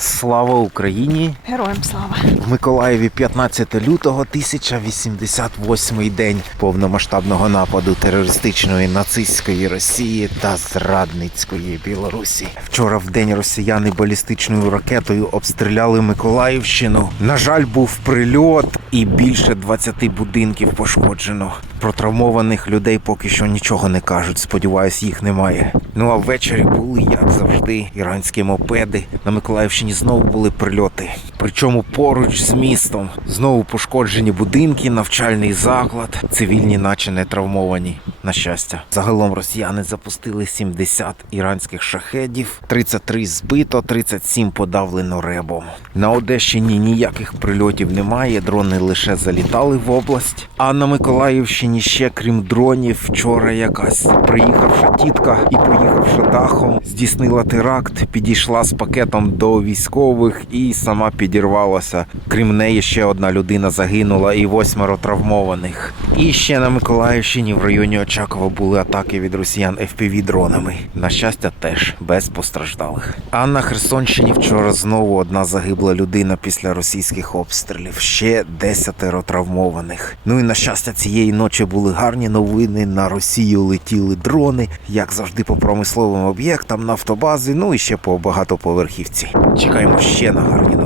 Слава Україні! Героям слава. В Миколаєві 15 лютого 1088 день повномасштабного нападу терористичної нацистської Росії та зрадницької Білорусі. Вчора в день росіяни балістичною ракетою обстріляли Миколаївщину. На жаль, був прильот і більше 20 будинків пошкоджено. Про травмованих людей поки що нічого не кажуть. Сподіваюсь, їх немає. Ну а ввечері були, як завжди, іранські мопеди. На Миколаївщині знову були прильоти. Причому поруч з містом знову пошкоджені будинки, навчальний заклад, цивільні, наче не травмовані. На щастя, загалом росіяни запустили 70 іранських шахедів, 33 збито, 37 подавлено ребом. На Одещині ніяких прильотів немає. Дрони лише залітали в область. А на Миколаївщині ще крім дронів, вчора якась приїхавша тітка і поїхавши дахом, здійснила теракт, підійшла з пакетом до військових і сама підірвалася. Крім неї, ще одна людина загинула і восьмеро травмованих. І ще на Миколаївщині в районі Очакова були атаки від росіян fpv дронами. На щастя, теж без постраждалих. А на Херсонщині вчора знову одна загибла людина після російських обстрілів. Ще десятеро травмованих. Ну і на щастя, цієї ночі були гарні новини. На Росію летіли дрони, як завжди, по промисловим об'єктам, нафтобази, ну і ще по багатоповерхівці. Чекаємо ще на гарні